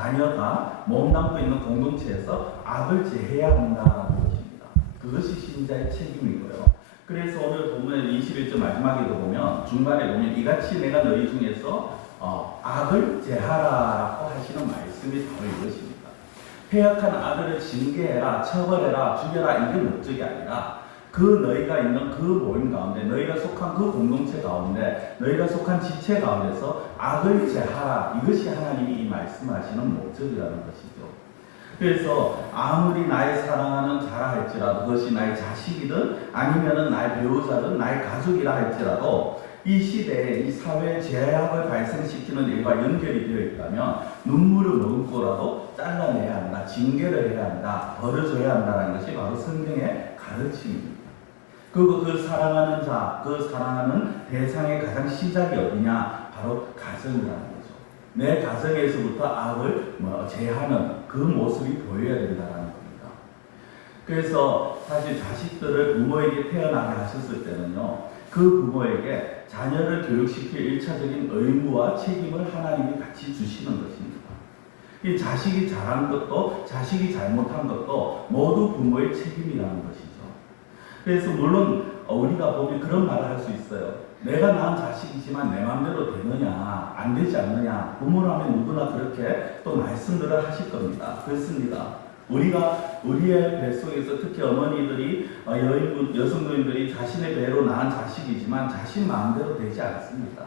자녀가 몸담고 있는 공동체에서 악을 제해야 한다는 것입니다. 그것이 신자의 책임이고요. 그래서 오늘 보면 21절 마지막에도 보면 중간에 보면 이같이 내가 너희 중에서 악을 제하라고 하시는 말씀이 바로 이것입니다. 패역한 아들을 징계해라, 처벌해라, 죽여라 이게 목적이 아니라 그 너희가 있는 그 모임 가운데, 너희가 속한 그 공동체 가운데, 너희가 속한 지체 가운데서 악을 제하라, 이것이 하나님이 이 말씀하시는 목적이라는 것이죠. 그래서 아무리 나의 사랑하는 자라 할지라도, 그것이 나의 자식이든 아니면은 나의 배우자든 나의 가족이라 할지라도 이 시대에 이 사회의 죄악을 발생시키는 일과 연결이 되어 있다면 눈물을 머금고라도 잘라내야 한다, 징계를 해야 한다, 벌어줘야 한다는 것이 바로 성경의 가르침입니다. 그리고 그 사랑하는 자, 그 사랑하는 대상의 가장 시작이 어디냐? 바로 가정이라는 거죠. 내 가정에서부터 악을 제하는 그 모습이 보여야 된다는 겁니다. 그래서 사실 자식들을 부모에게 태어나게 하셨을 때는요, 그 부모에게 자녀를 교육시킬 1차적인 의무와 책임을 하나님이 같이 주시는 것입니다. 이 자식이 잘한 것도 자식이 잘못한 것도 모두 부모의 책임이라는 것이죠. 그래서 물론 우리가 보면 그런 말을 할 수 있어요. 내가 낳은 자식이지만 내 마음대로 되느냐, 안 되지 않느냐. 부모라면 누구나 그렇게 또 말씀들을 하실 겁니다. 그렇습니다. 우리가 우리의 뱃속에서 특히 어머니들이 여성노인들이 자신의 배로 낳은 자식이지만 자신 마음대로 되지 않습니다.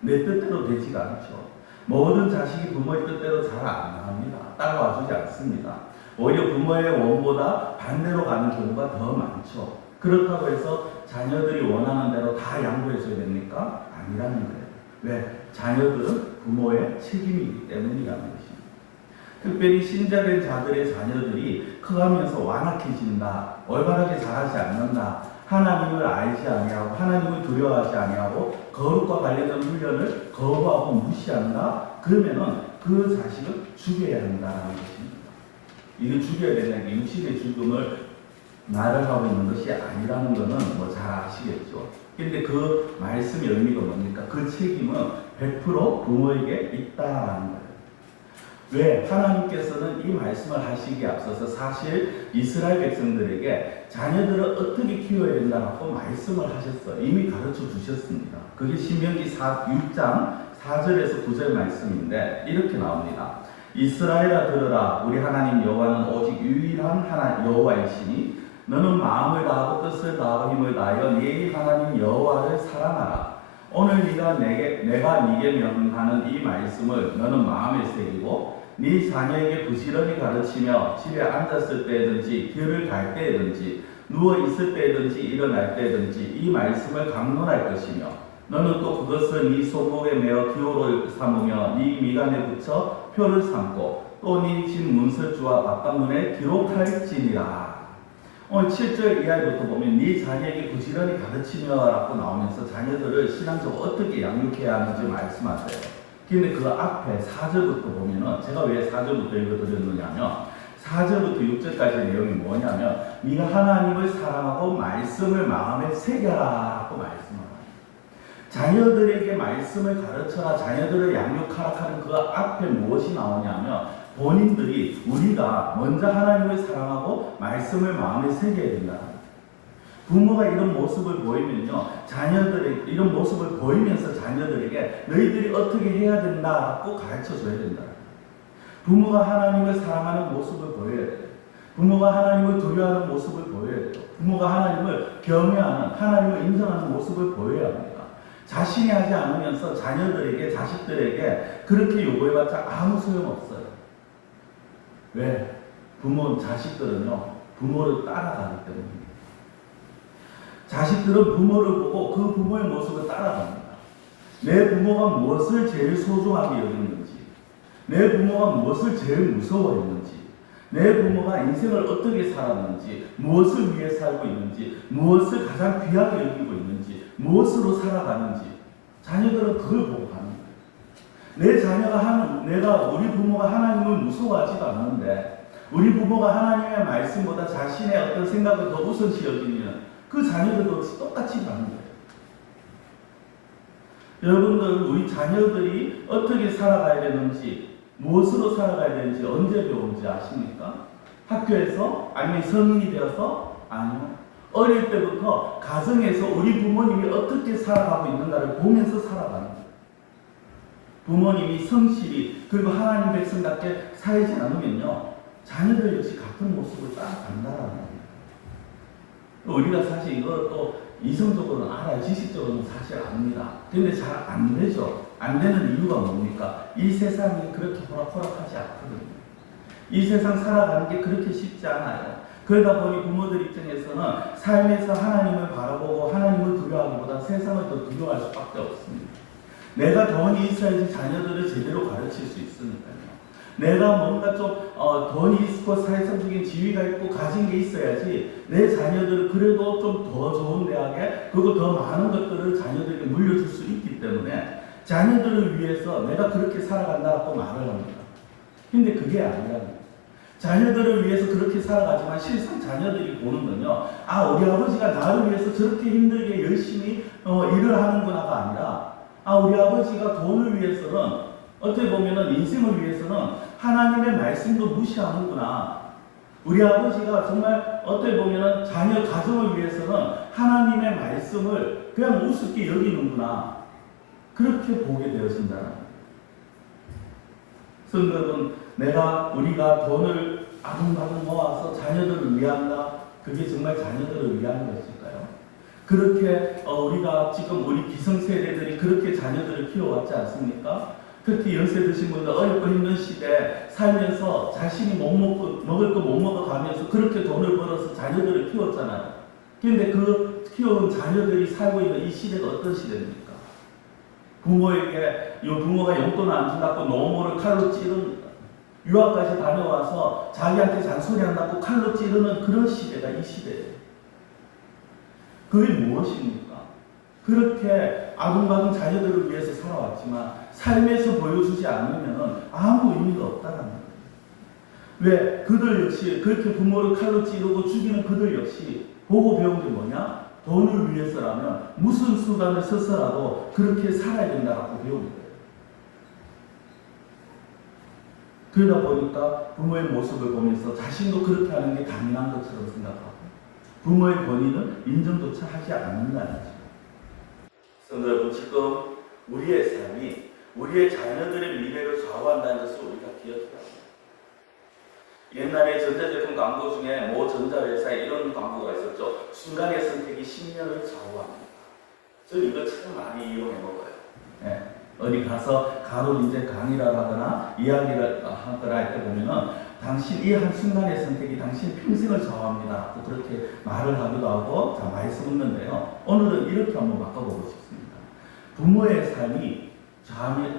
내 뜻대로 되지가 않죠. 모든 자식이 부모의 뜻대로 잘 안 나갑니다. 따라와주지 않습니다. 오히려 부모의 원보다 반대로 가는 경우가 더 많죠. 그렇다고 해서 자녀들이 원하는 대로 다 양보해줘야 됩니까? 아니라는 거예요. 왜? 자녀들은 부모의 책임이기 때문이라는 것입니다. 특별히 신자된 자들의 자녀들이 커가면서 완악해진다, 올바르게 자라지 않는다, 하나님을 알지 아니하고 하나님을 두려워하지 아니하고 거룩과 관련된 훈련을 거부하고 무시한다, 그러면은 그 자식을 죽여야 한다는 것입니다. 이거 죽여야 되는 게 육신의 죽음을 말을 하고 있는 것이 아니라는 것은 잘 아시겠죠. 근데 그 말씀의 의미가 뭡니까? 그 책임은 100% 부모에게 있다라는 거예요. 왜? 하나님께서는 이 말씀을 하시기에 앞서서 사실 이스라엘 백성들에게 자녀들을 어떻게 키워야 된다고 말씀을 하셨어요. 이미 가르쳐 주셨습니다. 그게 신명기 6장 4절에서 9절 말씀인데 이렇게 나옵니다. 이스라엘아 들으라, 우리 하나님 여호와는 오직 유일한 하나님 여호와이시니 너는 마음을 다하고 뜻을 다하고 힘을 다하여 네 하나님 여호와를 사랑하라. 오늘 내가 네게 명하는 이 말씀을 너는 마음에 새기고 네 자녀에게 부지런히 가르치며 집에 앉았을 때든지 길을 갈 때든지 누워 있을 때든지 일어날 때든지 이 말씀을 강론할 것이며 너는 또 그것을 네 손목에 메어 기호로 삼으며 네 미간에 붙여 표를 삼고 또 네 집 문설주와 바깥문에 기록할지니라. 오늘 7절 이하부터 보면 네 자녀에게 부지런히 가르치며라고 나오면서 자녀들을 신앙적으로 어떻게 양육해야 하는지 말씀하세요. 근데 그 앞에 4절부터 보면은 제가 왜 4절부터 읽어드렸느냐면 4절부터 6절까지의 내용이 뭐냐면 네가 하나님을 사랑하고 말씀을 마음에 새겨라라고 말씀합니다. 자녀들에게 말씀을 가르쳐라, 자녀들을 양육하라 하는 그 앞에 무엇이 나오냐면 본인들이 우리가 먼저 하나님을 사랑하고 말씀을 마음에 새겨야 된다. 부모가 이런 모습을 보이면요, 자녀들이 이런 모습을 보이면서 자녀들에게 너희들이 어떻게 해야 된다고 가르쳐줘야 된다. 부모가 하나님을 사랑하는 모습을 보여야 돼요. 부모가 하나님을 두려워하는 모습을 보여야 돼요. 부모가 하나님을 경외하는, 하나님을 인정하는 모습을 보여야 합니다. 자신이 하지 않으면서 자녀들에게, 자식들에게 그렇게 요구해봤자 아무 소용없어요. 왜? 자식들은요, 부모를 따라가기 때문입니다. 자식들은 부모를 보고 그 부모의 모습을 따라갑니다. 내 부모가 무엇을 제일 소중하게 여겼는지, 내 부모가 무엇을 제일 무서워했는지, 내 부모가 인생을 어떻게 살았는지, 무엇을 위해 살고 있는지, 무엇을 가장 귀하게 여기고 있는지, 무엇으로 살아가는지, 자녀들은 그걸 보고 가는 거예요. 내 자녀가 우리 부모가 하나님을 무서워하지도 않는데, 우리 부모가 하나님의 말씀보다 자신의 어떤 생각을 더 우선시 여기면 그 자녀들도 똑같이 가는 거예요. 여러분들, 우리 자녀들이 어떻게 살아가야 되는지, 무엇으로 살아가야 되는지 언제 배우는지 아십니까? 학교에서? 아니면 성인이 되어서? 아니요. 어릴 때부터 가정에서 우리 부모님이 어떻게 살아가고 있는가를 보면서 살아가는 거예요. 부모님이 성실히 그리고 하나님 백성답게 살지 않으면요, 자녀들 역시 같은 모습을 따라간다는 거예요. 우리가 사실 이것도 이성적으로는 알아요. 지식적으로는 사실 압니다. 근데 잘 안 되죠. 안 되는 이유가 뭡니까? 이 세상이 그렇게 호락호락하지 않거든요. 이 세상 살아가는 게 그렇게 쉽지 않아요. 그러다 보니 부모들 입장에서는 삶에서 하나님을 바라보고 하나님을 두려워하기보다 세상을 더 두려워할 수밖에 없습니다. 내가 돈이 있어야지 자녀들을 제대로 가르칠 수 있으니까요. 내가 뭔가 좀 돈이 있고 사회성적인 지위가 있고 가진 게 있어야지 내 자녀들을 그래도 좀 더 좋은 대학에 그리고 더 많은 것들을 자녀들에게 물려줄 수 있기 때문에 자녀들을 위해서 내가 그렇게 살아간다고 말을 합니다. 근데 그게 아니라는 거예요. 자녀들을 위해서 그렇게 살아가지만 실상 자녀들이 보는 건요, 아, 우리 아버지가 나를 위해서 저렇게 힘들게 열심히 일을 하는구나가 아니라, 아, 우리 아버지가 돈을 위해서는 어떻게 보면은 인생을 위해서는 하나님의 말씀도 무시하는구나. 우리 아버지가 정말 어떻게 보면은 자녀 가정을 위해서는 하나님의 말씀을 그냥 우습게 여기는구나. 그렇게 보게 되어진다는 거예요. 성도는 우리가 돈을 아둥바둥 모아서 자녀들을 위한다. 그게 정말 자녀들을 위한 것일까요? 그렇게 우리가 지금 우리 기성세대들이 그렇게 자녀들을 키워왔지 않습니까? 특히 연세 드신 분들 어렵고 힘든 시대에 살면서 자신이 먹을 거 못 먹어가면서 그렇게 돈을 벌어서 자녀들을 키웠잖아요. 그런데 그 키워온 자녀들이 살고 있는 이 시대가 어떤 시대입니까? 부모에게 부모가 용돈을 안 준다고 노모를 칼로 찌르는, 유학까지 다녀와서 자기한테 잔소리한다고 칼로 찌르는 그런 시대가 이 시대예요. 그게 무엇입니까? 그렇게 아둥바둥 자녀들을 위해서 살아왔지만 삶에서 보여주지 않으면 아무 의미가 없다는 거예요. 왜? 그들 역시 그렇게 부모를 칼로 찌르고 죽이는 그들 역시 보고 배운 게 뭐냐? 돈을 위해서라면 무슨 수단을 써서라도 그렇게 살아야 된다고 배운 거예요. 그러다 보니까 부모의 모습을 보면서 자신도 그렇게 하는 게 당연한 것처럼 생각하고 부모의 권위는 인정조차 하지 않는다는 거죠. 성도 여러분, 지금 우리의 삶이 우리의 자녀들의 미래를 좌우한다는 것을 우리가 기억해야 합니다. 옛날에 전자제품 광고 중에 모 전자회사에 이런 광고가 있었죠. 순간의 선택이 10년을 좌우합니다. 저는 이거 참 많이 이용해 먹어요. 네. 어디 가서 간혹 이제 강의를 하거나 이야기를 하거나 할 때 보면은 당신 이 한순간의 선택이 당신 평생을 좌우합니다. 그렇게 말을 하기도 하고 많이 쓰는데요. 오늘은 이렇게 한번 바꿔보고 싶습니다. 부모의 삶이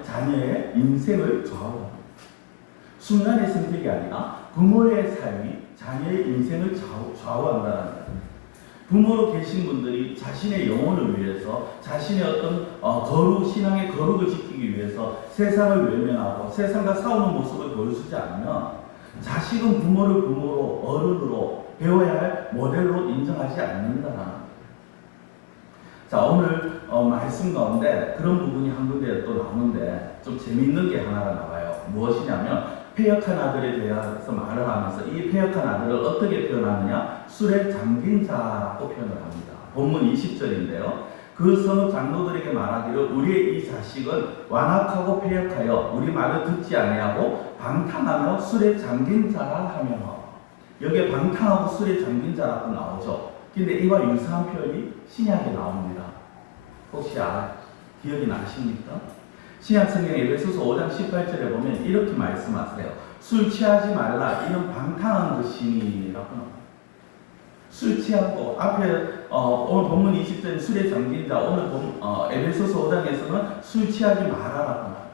자녀의 인생을 좌우합니다. 순간의 선택이 아니라 부모의 삶이 자녀의 인생을 좌우한다는 거예요. 부모로 계신 분들이 자신의 영혼을 위해서 자신의 어떤 신앙의 거룩을 지키기 위해서 세상을 외면하고 세상과 싸우는 모습을 보여주지 않으면 자식은 부모를 부모로 어른으로 배워야 할 모델로 인정하지 않는다는 거예요. 자, 오늘 말씀 가운데 그런 부분이 한 군데 또 나오는데 좀 재밌는 게 하나가 나와요. 무엇이냐면 패역한 아들에 대해서 말을 하면서 이 패역한 아들을 어떻게 표현하느냐? 술에 잠긴 자라고 표현을 합니다. 본문 20절인데요. 그 성읍 장로들에게 말하기를 우리의 이 자식은 완악하고 패역하여 우리 말을 듣지 아니하고 방탕하며 술에 잠긴 자라 하며, 여기에 방탕하고 술에 잠긴 자라고 나오죠. 근데 이와 유사한 표현이 신약에 나옵니다. 혹시 기억이 나십니까? 신약 성경 에베소서 5장 18절에 보면 이렇게 말씀하세요. 술 취하지 말라, 이는 방탕한 것이니라고 나옵니다. 술 취하고 앞에 오늘 본문 20절에 술에 잠긴 자, 오늘 에베소서 5장에서는 술 취하지 말아라고 나옵니다.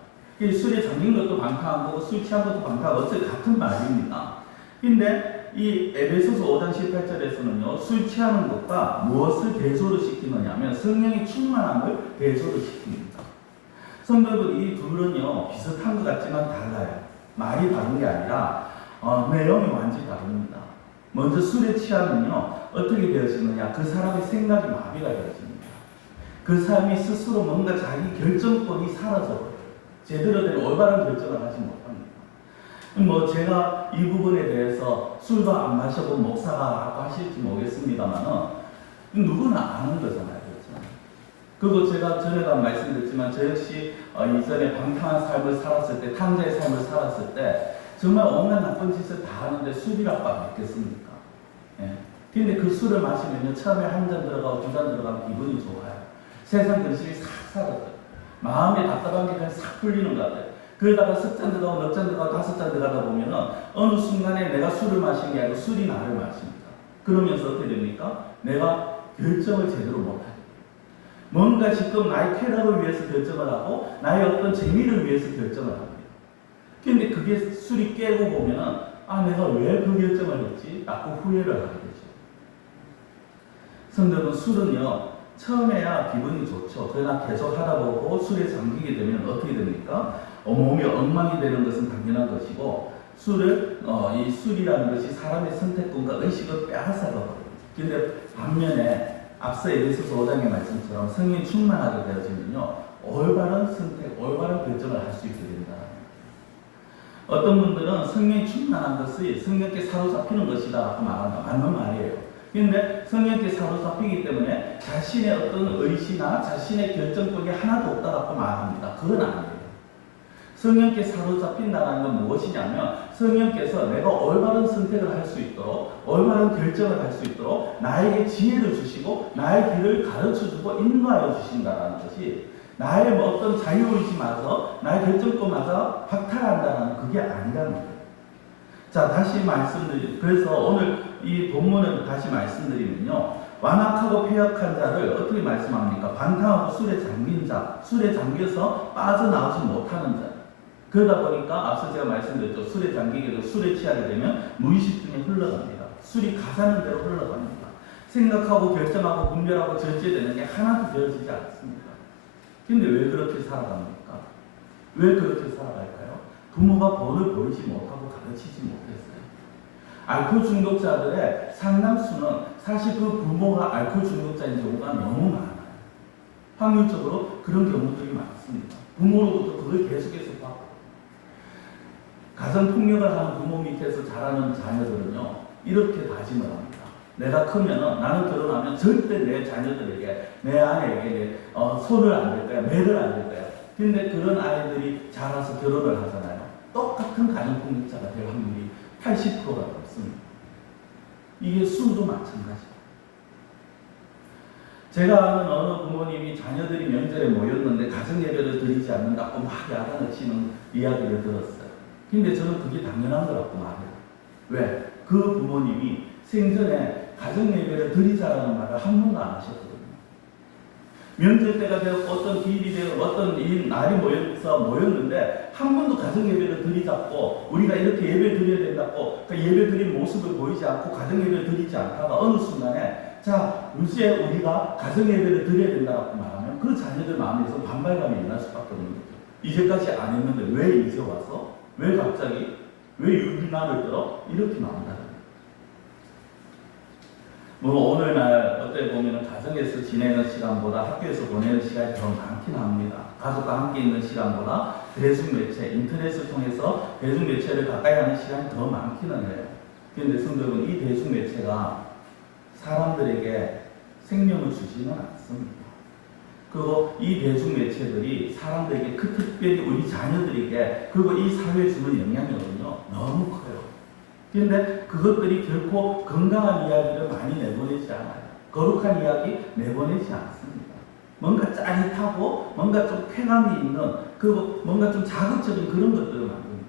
술에 잠긴 것도 방탕한 거고 술 취한 것도 방탕하고 어차피 같은 말입니다. 근데 이 에베소서 5장 18절에서는요, 술 취하는 것과 무엇을 대조를 시키느냐 하면 성령의 충만함을 대조를 시킵니다. 성도들, 이 둘은요 비슷한 것 같지만 달라요. 말이 다른 게 아니라 내용이 완전히 다릅니다. 먼저 술에 취하면요 어떻게 되어지느냐, 그 사람의 생각이 마비가 되어집니다. 그 사람이 스스로 뭔가 자기 결정권이 사라져버려요. 제대로 된 올바른 결정을 하지 못합니다. 뭐 제가 이 부분에 대해서 술도 안 마셔본 목사가 하실지 모르겠습니다만은 누구나 아는 거잖아요. 그렇죠? 그리고 제가 전에도 말씀드렸지만 저 역시 이전에 방탕한 삶을 살았을 때, 탕자의 삶을 살았을 때 정말 온갖 나쁜 짓을 다 하는데 술이라고 믿겠습니까? 예. 근데 그 술을 마시면요, 처음에 한 잔 들어가고 두 잔 들어가면 기분이 좋아요. 세상 근심이 싹 사라져요. 마음에 답답한 게 그냥 싹 풀리는 것 같아요. 그러다가 석 잔 들어가고 넉 잔 들어가고 다섯 잔 들어가다 보면은 어느 순간에 내가 술을 마신 게 아니고 술이 나를 마십니다. 그러면서 어떻게 됩니까? 내가 결정을 제대로 못하게. 뭔가 지금 나의 쾌락을 위해서 결정을 하고 나의 어떤 재미를 위해서 결정을 합니다. 근데 그게 술이 깨고 보면은 내가 왜 그 결정을 했지? 라고 후회를 하게 되죠. 성도는 술은요, 처음에야 기분이 좋죠. 그러나 계속 하다 보고 술에 잠기게 되면 어떻게 됩니까? 몸이 엉망이 되는 것은 당연한 것이고, 이 술이라는 것이 사람의 선택권과 의식을 빼앗아가거든요. 근데 반면에 앞서 에베소서 5장의 말씀처럼 성령 충만하게 되어지면요, 올바른 선택, 올바른 결정을 할 수 있게 된다. 어떤 분들은 성령이 충만한 것이 성령께 사로잡히는 것이다라고 말한다. 맞는 말이에요. 그런데 성령께 사로잡히기 때문에 자신의 어떤 의지나 자신의 결정권이 하나도 없다라고 말합니다. 그건 아니에요. 성령께 사로잡힌다는 건 무엇이냐면 성령께서 내가 올바른 선택을 할 수 있도록 올바른 결정을 할 수 있도록 나에게 지혜를 주시고 나의 길을 가르쳐주고 인도하여 주신다는 것이 나의 어떤 자유의지마저 나의 결정권마저 박탈한다는 그게 아니라는 거예요. 자, 다시 그래서 오늘 이 본문을 다시 말씀드리면요, 완악하고 폐역한 자를 어떻게 말씀합니까? 방탕하고 술에 잠긴 자, 술에 잠겨서 빠져나오지 못하는 자. 그러다 보니까 앞서 제가 말씀드렸죠. 술에 잠기게 되고 술에 취하게 되면 무의식 중에 흘러갑니다. 술이 가자는 대로 흘러갑니다. 생각하고 결정하고 분별하고 절제되는 게 하나도 되어지지 않습니다. 근데 왜 그렇게 살아갑니까? 왜 그렇게 살아갈까요? 부모가 본을 보이지 못하고 가르치지 못했어요. 알코올 중독자들의 상당수는 사실 그 부모가 알코올 중독자인 경우가 너무 많아요. 확률적으로 그런 경우들이 많습니다. 부모로부터 그걸 계속해서 받고. 가정폭력을 하는 부모 밑에서 자라는 자녀들은요, 이렇게 다짐을 합니다. 내가 크면은, 나는 결혼하면 절대 내 자녀들에게, 내 아내에게 손을 안 댈 거야, 매를 안 댈 거야. 근데 그런 아이들이 자라서 결혼을 하잖아요. 똑같은 가정폭력자가 될 확률이 80%가 넘습니다. 이게 술도 마찬가지예요. 제가 아는 어느 부모님이 자녀들이 명절에 모였는데 가정예배를 드리지 않는다고 막 야단을 치는 이야기를 들었어요. 근데 저는 그게 당연한 거라고 말해요. 왜? 그 부모님이 생전에 가정예배를 드리자라는 말을 한 번도 안 하셨거든요. 명절 때가 되었고 어떤 기일이 되고 어떤 날이 모였는데 한 번도 가정예배를 드리자고 우리가 이렇게 예배를 드려야 된다고 그 예배 드린 모습을 보이지 않고 가정예배를 드리지 않다가 어느 순간에 자, 이제 우리가 가정예배를 드려야 된다고 말하면 그 자녀들 마음에서 반발감이 일어날 수밖에 없는 거죠. 이제까지 안 했는데 왜 이제 와서? 왜 갑자기? 왜 유비난을 들어? 이렇게 나온다는 거예요. 뭐 오늘날 어떻게 보면 가정에서 지내는 시간보다 학교에서 보내는 시간이 더 많긴 합니다. 가족과 함께 있는 시간보다 대중매체, 인터넷을 통해서 대중매체를 가까이 하는 시간이 더 많기는 해요. 그런데 성도는 이 대중매체가 사람들에게 생명을 주지는 않습니다. 그리고 이 대중매체들이 사람들에게 특별히 우리 자녀들에게 그리고 이 사회에 주는 영향력은요 너무 커요. 그런데 그것들이 결코 건강한 이야기를 많이 내보내지 않아요. 거룩한 이야기 내보내지 않습니다. 뭔가 짜릿하고 뭔가 좀 쾌감이 있는 그리고 뭔가 좀 자극적인 그런 것들을 만듭니다.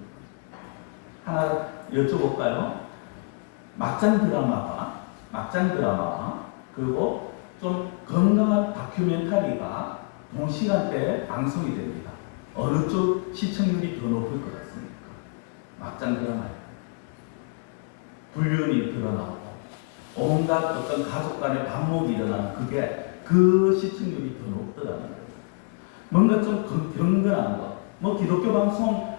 하나 여쭤볼까요? 막장 드라마와 그리고 좀 건강한 다큐멘터리가 동시간대에 방송이 됩니다. 어느 쪽 시청률이 더 높을 것 같습니까? 막장 드라마예요. 불륜이 드러나고 온갖 어떤 가족 간의 반목이 일어나는 그게 그 시청률이 더 높더라는 거예요. 뭔가 좀 경건한 것, 뭐 기독교 방송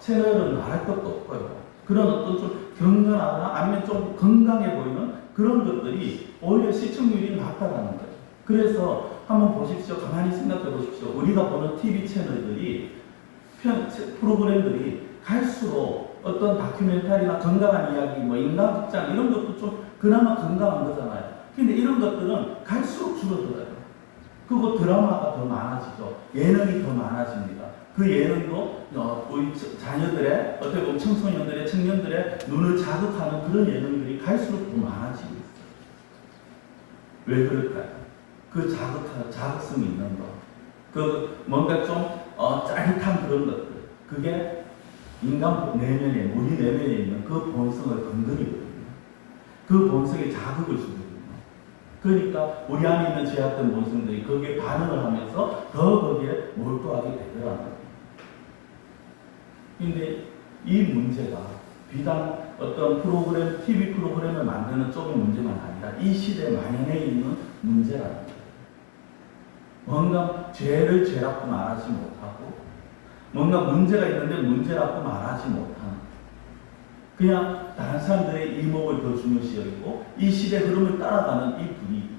채널은 말할 것도 없고요. 그런 어떤 좀 경건하거나 아니면 좀 건강해 보이는 그런 것들이 오히려 시청률이 낮다라는 거예요. 그래서 한번 보십시오. 가만히 생각해 보십시오. 우리가 보는 TV 채널들이 프로그램들이 갈수록 어떤 다큐멘터리나 건강한 이야기, 뭐 인간극장 이런 것도 좀 그나마 건강한 거잖아요. 근데 이런 것들은 갈수록 줄어들어요. 그리고 드라마가 더 많아지죠. 예능이 더 많아집니다. 그 예능도 우리 자녀들의 어떻게 보면 청소년들의 청년들의 눈을 자극하는 그런 예능들이 갈수록 더 많아지고 있어요. 왜 그럴까요? 그 자극성이 있는 거, 그 뭔가 좀 짜릿한 그런 것들, 그게 인간 내면에, 우리 내면에 있는 그 본성을 건드리거든요. 그 본성에 자극을 주거든요. 그러니까 우리 안에 있는 제약된 본성들이 거기에 반응을 하면서 더 거기에 몰두하게 되더라는 거예요. 근데 이 문제가 비단 어떤 프로그램, TV 프로그램을 만드는 쪽의 문제만 아니라 이 시대에 만연해 있는 문제라는 거예요. 뭔가 죄를 죄라고 말하지 못하고, 뭔가 문제가 있는데 문제라고 말하지 못하는, 그냥 다른 사람들의 이목을 더 중요시 여기고 이 시대 흐름을 따라가는 이 분위기.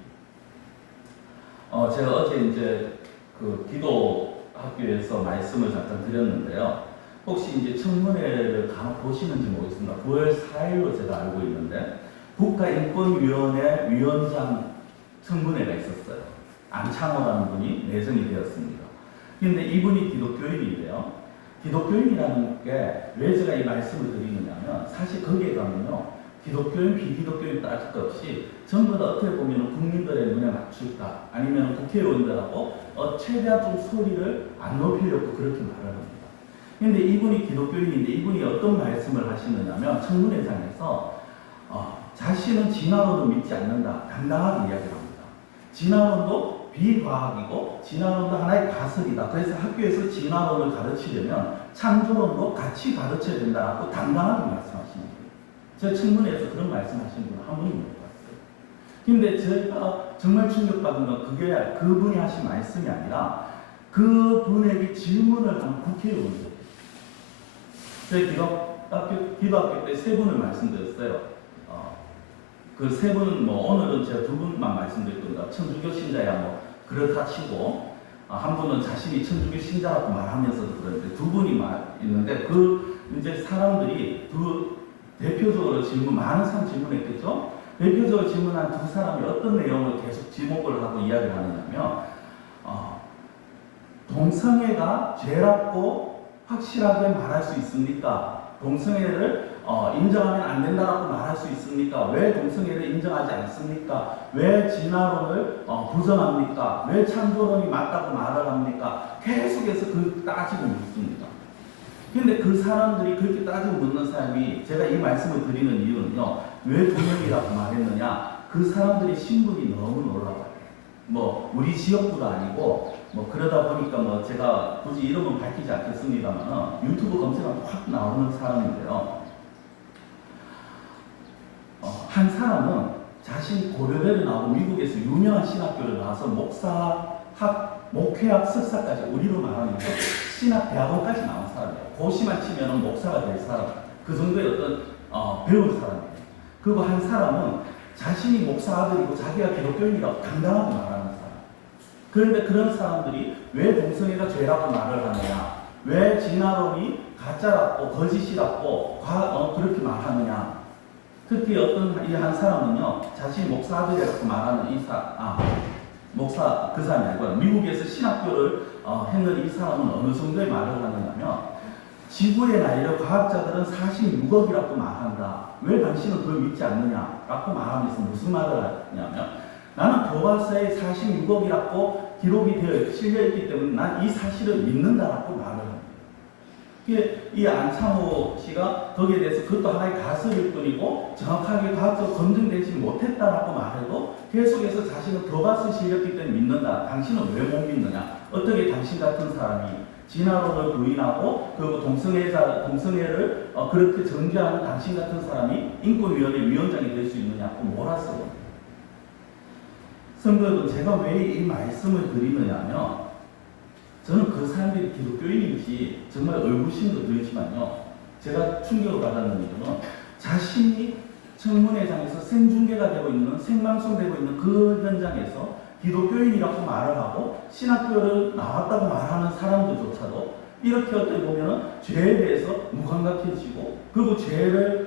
제가 어제 이제 그 기도 학교에서 말씀을 잠깐 드렸는데요. 혹시 이제 청문회를 간혹 보시는지 모르겠습니다. 9월 4일로 제가 알고 있는데 국가인권위원회 위원장 청문회가 있었어요. 안창호라는 분이 내정이 되었습니다. 근데 이분이 기독교인인데요. 기독교인이라는 게 왜 제가 이 말씀을 드리느냐면, 사실 거기에 가면요, 기독교인, 비기독교인 따질 것 없이 전부 다 어떻게 보면 국민들의 눈에 맞출까, 아니면 국회의원들하고 최대한 좀 소리를 안 높이려고 그렇게 말을 합니다. 근데 이분이 기독교인인데 이분이 어떤 말씀을 하시느냐면, 청문회장에서 자신은 진화론을 믿지 않는다, 당당하게 이야기를 합니다. 진화론도 비과학이고 진화론도 하나의 가설이다. 그래서 학교에서 진화론을 가르치려면 창조론도 같이 가르쳐야 된다고 당당하게 말씀하시는 거예요. 제가 청문회에서 그런 말씀하시는 분은 한 분이 못 봤어요. 근데 제가 정말 충격받은 건 그게 그분이 하신 말씀이 아니라 그분에게 질문을 한 국회의원들. 제가 기도학교 때 세 분을 말씀드렸어요. 그 세 분은 뭐 오늘은 제가 두 분만 말씀드릴 겁니다. 천주교 신자야 뭐 그렇다 치고, 한 분은 자신이 천주교 신자라고 말하면서도 그러는데 두 분이 있는데, 그 이제 사람들이 대표적으로 많은 사람 질문했겠죠. 대표적으로 질문한 두 사람이 어떤 내용을 계속 지목을 하고 이야기를 하느냐면, 동성애가 죄라고 확실하게 말할 수 있습니까? 동성애를 인정하면 안 된다라고 말할 수 있습니까? 왜 동성애를 인정하지 않습니까? 왜 진화론을 부정합니까? 왜 창조론이 맞다고 말을 합니까? 계속해서 따지고 묻습니다. 근데 그 사람들이 그렇게 따지고 묻는 사람이, 제가 이 말씀을 드리는 이유는요, 왜 두 명이라고 말했느냐? 그 사람들이 신분이 너무 놀라워요. 뭐 우리 지역구도 아니고 뭐 그러다 보니까 뭐 제가 굳이 이름은 밝히지 않겠습니다만 유튜브 검색하면 확 나오는 사람인데요. 한 사람은 자신 고려대를 나오고 미국에서 유명한 신학교를 나와서 목회학 석사까지, 우리로 말하면 신학 대학원까지 나온 사람이에요. 고시만 치면은 목사가 될 사람, 그 정도의 어떤 배운 사람이에요. 그리고 한 사람은 자신이 목사 아들이고 자기가 기독교인이라고 당당하게 말하는 사람. 그런데 그런 사람들이 왜 동성애가 죄라고 말을 하느냐, 왜 진화론이 가짜라고 거짓이라고 그렇게 말하느냐. 특히 어떤 이 한 사람은요, 자신이 목사 아들이라고 말하는 목사 그 사람이 아니고 미국에서 신학교를 했는 이 사람은 어느 정도의 말을 하느냐면, 지구의 나이를 과학자들은 46억이라고 말한다. 왜 당신은 그걸 믿지 않느냐? 라고 말하면서 무슨 말을 하냐면, 나는 교과서에 46억이라고 기록이 되어 실려있기 때문에 난 이 사실을 믿는다라고 말을 합니다. 이 안창호 씨가 거기에 대해서 그것도 하나의 가설일 뿐이고 정확하게 과학적으로 검증되지 못했다라고 말해도 계속해서 자신은 교과서에 실렸기 때문에 믿는다. 당신은 왜 못 믿느냐? 어떻게 당신 같은 사람이 진화론을 부인하고 그리고 동성애를 그렇게 정죄하는 당신 같은 사람이 인권위원회 위원장이 될 수 있느냐고 몰았어요. 성도 여러분, 제가 왜 이 말씀을 드리느냐면, 저는 그 사람들이 기독교인인지 정말 의구심도 들지만요, 제가 충격을 받았는 이유는 자신이 청문회장에서 생중계가 되고 있는, 생방송되고 있는 그 현장에서 기독교인이라고 말을 하고 신학교를 나왔다고 말하는 사람들조차도 이렇게 어떻게 보면은 죄에 대해서 무감각해지고, 그리고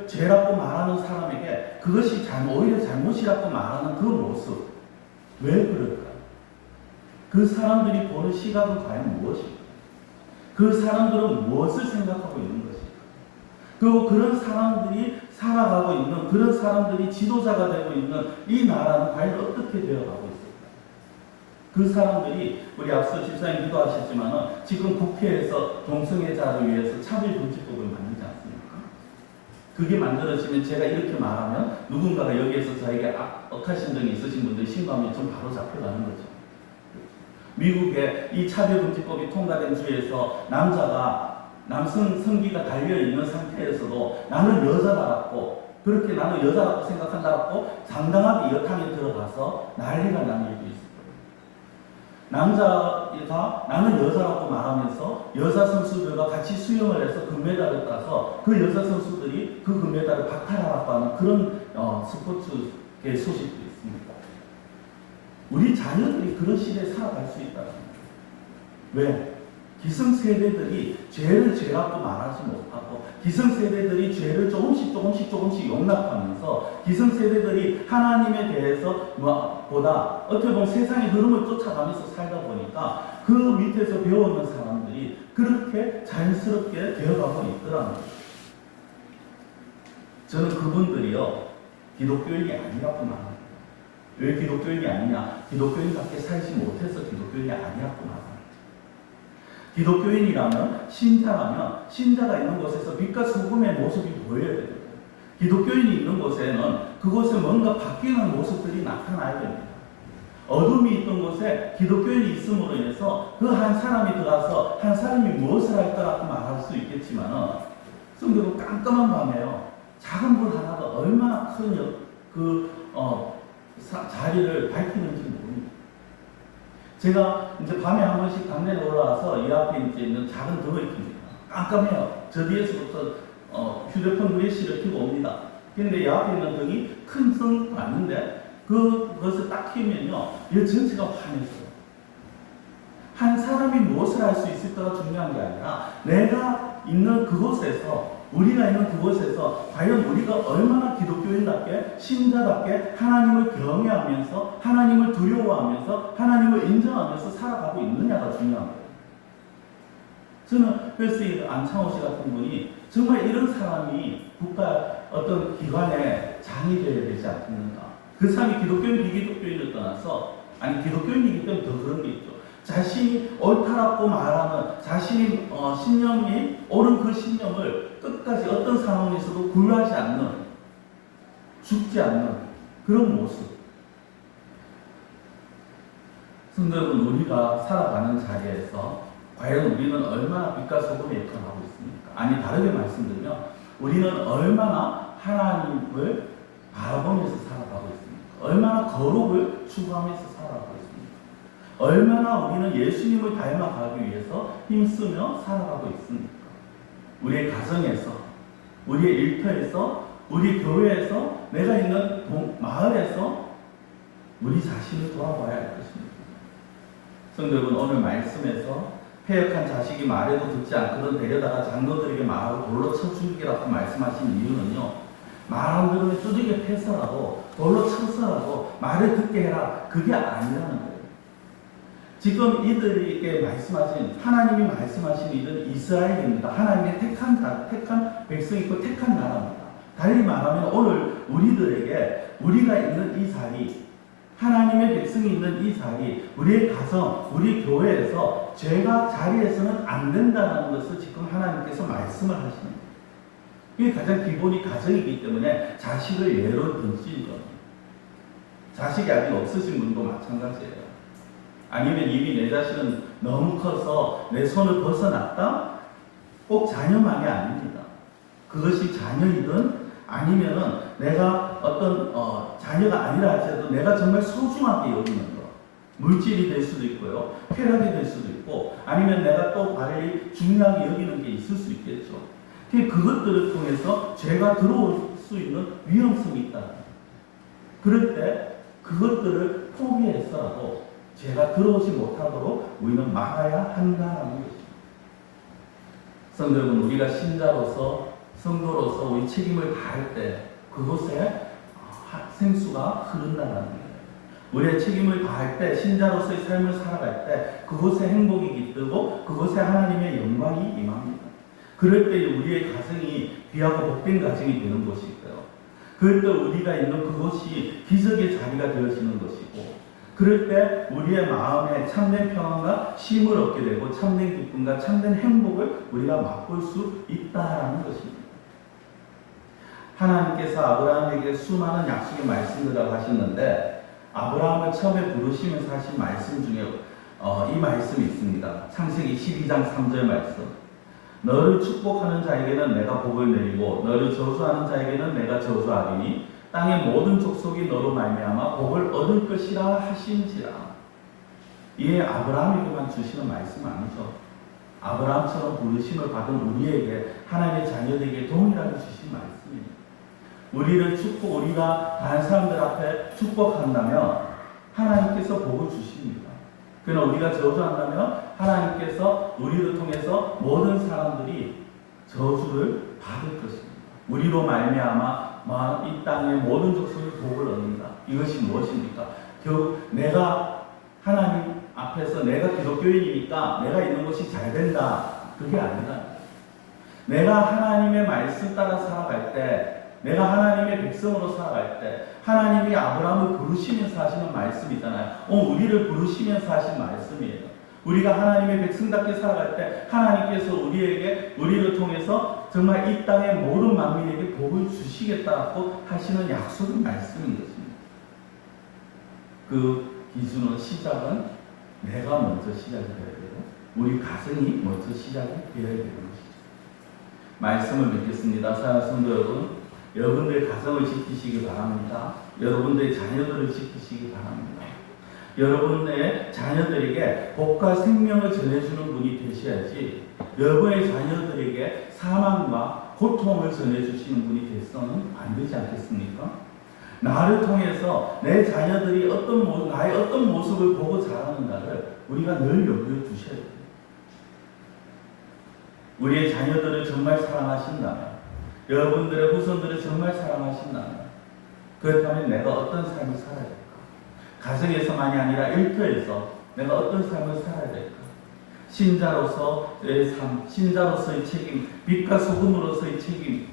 죄라고 말하는 사람에게 그것이 오히려 잘못이라고 말하는 그 모습, 왜 그럴까? 그 사람들이 보는 시각은 과연 무엇일까? 그 사람들은 무엇을 생각하고 있는 것일까? 그리고 그런 사람들이 살아가고 있는, 그런 사람들이 지도자가 되고 있는 이 나라는 과연 어떻게 되어가고 있을까? 그 사람들이, 우리 앞서 집사님 기도하셨지만 지금 국회에서 동성애자를 위해서 차별금지법을 만들지 않습니까? 그게 만들어지면 제가 이렇게 말하면 누군가가 여기에서 저에게 억하신 적이 있으신 분들이 신고하면 좀 바로 잡혀가는 거죠. 미국의 이 차별금지법이 통과된 주에서 남성 성기가 달려있는 상태에서도 나는 여자다라고, 그렇게 나는 여자라고 생각한다라고 당당하게 여탕에 들어가서 난리가 나는 일도 있어요. 남자가 나는 여자라고 말하면서 여자 선수들과 같이 수영을 해서 금메달을 따서 그 여자 선수들이 그 금메달을 박탈하라고 하는 그런 스포츠의 소식도 있습니다. 우리 자녀들이 그런 시대에 살아갈 수 있다는 거예요. 왜? 기성세대들이 죄를 죄라고 말하지 못하고, 기성세대들이 죄를 조금씩 용납하면서, 기성세대들이 하나님에 대해서 보다 어떻게 보면 세상의 흐름을 쫓아가면서 살다 보니까 그 밑에서 배우는 사람들이 그렇게 자연스럽게 되어가고 있더라는 거예요. 저는 그분들이요, 기독교인이 아니라고 말합니다. 왜 기독교인이 아니냐? 기독교인답게 살지 못해서 기독교인이 아니라고 말합니다. 기독교인이라면, 신자가 있는 곳에서 빛과 소금의 모습이 보여야 됩니다. 기독교인이 있는 곳에는 그곳에 뭔가 바뀌는 모습들이 나타나야 됩니다. 어둠이 있던 곳에 기독교인이 있음으로 인해서 그 한 사람이 들어가서 한 사람이 무엇을 할 거라고 말할 수 있겠지만, 성경은 깜깜한 밤에요, 작은 불 하나가 얼마나 큰 자리를 밝히는지 모릅니다. 제가 이제 밤에 한 번씩 담내에 올라와서 이 앞에 있는 작은 등을 킵니다. 깜깜해요. 저 뒤에서부터 휴대폰 후레쉬를 켜고 옵니다. 근데 이 앞에 있는 등이 큰 등은 아닌데 그것을 딱 켜면요, 이 전체가 환해져요. 한 사람이 무엇을 할 수 있을까가 중요한 게 아니라 내가 있는 그곳에서, 우리가 있는 그곳에서 과연 우리가 얼마나 기독교인답게, 신자답게 하나님을 경외하면서, 하나님을 두려워하면서, 하나님을 인정하면서 살아가고 있느냐가 중요한 거예요. 저는 그래서 이 안창호 씨 같은 분이 정말 이런 사람이 국가 어떤 기관의 장이 되어야 되지 않겠는가. 그 사람이 기독교인, 비기독교인을 떠나서, 아니 기독교인이기 때문에 더 그런 게 있죠. 자신이 옳다라고 말하는, 자신이 신념이 옳은 그 신념을 끝까지 어떤 상황에서도 굴하지 않는, 죽지 않는 그런 모습. 성도 여러분, 우리가 살아가는 자리에서 과연 우리는 얼마나 빛과 소금의 역할을 하고 있습니까? 아니, 다르게 말씀드리면 우리는 얼마나 하나님을 바라보면서 살아가고 있습니까? 얼마나 거룩을 추구하면서 살아가고 있습니까? 얼마나 우리는 예수님을 닮아가기 위해서 힘쓰며 살아가고 있습니까? 우리의 가정에서, 우리의 일터에서, 우리 교회에서, 내가 있는 마을에서 우리 자신을 돌아봐야 할 것입니다. 성도 여러분, 오늘 말씀에서 패역한 자식이 말해도 듣지 않거든 데려다가 장로들에게 말하고 돌로 쳐 죽이라고 말씀하신 이유는요, 말 안 들으면 두들겨 패서라도, 돌로 쳐서라도 말을 듣게 해라, 그게 아니라는 거예요. 지금 이들에게 말씀하신, 하나님이 말씀하신 이들은 이스라엘입니다. 하나님의 택한 백성이고 택한 나라입니다. 달리 말하면 오늘 우리들에게, 우리가 있는 이 자리, 하나님의 백성이 있는 이 자리, 우리의 가정, 우리 교회에서 죄가 자리에서는 안 된다는 것을 지금 하나님께서 말씀을 하시는 거예요. 이게 가장 기본이 가정이기 때문에 자식을 예로 든지는 겁니다. 자식이 아직 없으신 분도 마찬가지예요. 아니면 이미 내 자식은 너무 커서 내 손을 벗어났다? 꼭 자녀만이 아닙니다. 그것이 자녀이든 아니면은 내가 어떤 자녀가 아니라 할지라도 내가 정말 소중하게 여기는 것, 물질이 될 수도 있고요, 쾌락이 될 수도 있고, 아니면 내가 또 달리 중요하게 여기는 게 있을 수 있겠죠. 그것들을 통해서 죄가 들어올 수 있는 위험성이 있다. 그럴 때 그것들을 포기해서라도 죄가 들어오지 못하도록 우리는 막아야 한다는 것입니다. 성도 여러분, 우리가 신자로서 성도로서 우리 책임을 다할 때 그곳에 생수가 흐른다는 거예요. 우리의 책임을 다할 때, 신자로서의 삶을 살아갈 때 그곳에 행복이 깃들고 그곳에 하나님의 영광이 임합니다. 그럴 때 우리의 가정이 귀하고 복된 가정이 되는 것이고요. 그럴 때 우리가 있는 그곳이 기적의 자리가 되어지는 것이고, 그럴 때 우리의 마음에 참된 평안과 쉼을 얻게 되고 참된 기쁨과 참된 행복을 우리가 맛볼 수 있다라는 것입니다. 하나님께서 아브라함에게 수많은 약속의 말씀들을 하셨는데, 아브라함을 처음에 부르시면서 하신 말씀 중에 이 말씀이 있습니다. 창세기 12장 3절 말씀. 너를 축복하는 자에게는 내가 복을 내리고 너를 저주하는 자에게는 내가 저주하리니 땅의 모든 족속이 너로 말미암아 복을 얻을 것이라 하신지라. 이에 아브라함에게만 주시는 말씀 아니죠. 아브라함처럼 부르심을 받은 우리에게, 하나님의 자녀들에게 동일하게 주신 말씀입니다. 우리가 다른 사람들 앞에 축복한다면 하나님께서 복을 주십니다. 그러나 우리가 저주한다면 하나님께서 우리를 통해서 모든 사람들이 저주를 받을 것입니다. 우리로 말미암아 이 땅의 모든 족속이 복을 얻는다. 이것이 무엇입니까? 결국 내가 하나님 앞에서 내가 기독교인이니까 내가 있는 것이 잘 된다. 그게 아니라, 내가 하나님의 말씀 따라 살아갈 때, 내가 하나님의 백성으로 살아갈 때, 하나님이 아브라함을 부르시면서 하시는 말씀이잖아요. 우리를 부르시면서 하신 말씀이에요. 우리가 하나님의 백성답게 살아갈 때 하나님께서 우리를 통해서 정말 이 땅의 모든 만민에게 복을 주시겠다고 하시는 약속의 말씀인 것입니다. 그 기준은, 시작은 내가 먼저 시작이 되어야 되고 우리 가정이 먼저 시작이 되어야 되는 것이죠. 말씀을 맺겠습니다. 사랑하는 성도 여러분, 여러분들의 가정을 지키시기 바랍니다. 여러분들의 자녀들을 지키시기 바랍니다. 여러분의 자녀들에게 복과 생명을 전해주는 분이 되셔야지, 여러분의 자녀들에게 사망과 고통을 전해주시는 분이 되서는 안 되지 않겠습니까? 나를 통해서 내 자녀들이 나의 어떤 모습을 보고 자라는가를 우리가 늘 염두에 두셔야 돼요. 우리의 자녀들을 정말 사랑하신다면, 여러분들의 후손들을 정말 사랑하신다면, 그렇다면 내가 어떤 삶을 살아야 될까? 가정에서만이 아니라 일터에서 내가 어떤 삶을 살아야 될까? 신자로서의 삶, 신자로서의 책임, 빛과 소금으로서의 책임,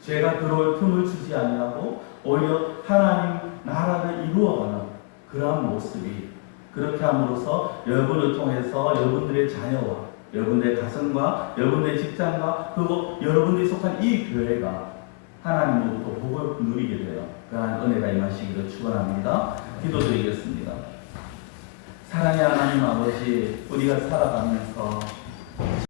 죄가 들어올 틈을 주지 아니하고 오히려 하나님 나라를 이루어가는 그러한 모습이, 그렇게 함으로써 여러분을 통해서 여러분들의 자녀와 여러분들의 가정과 여러분들의 직장과 그리고 여러분들이 속한 이 교회가 하나님으로부터 복을 누리게 되어 그러한 은혜가 임하시기를 축원합니다. 기도드리겠습니다. 사랑의 하나님 아버지, 우리가 살아가면서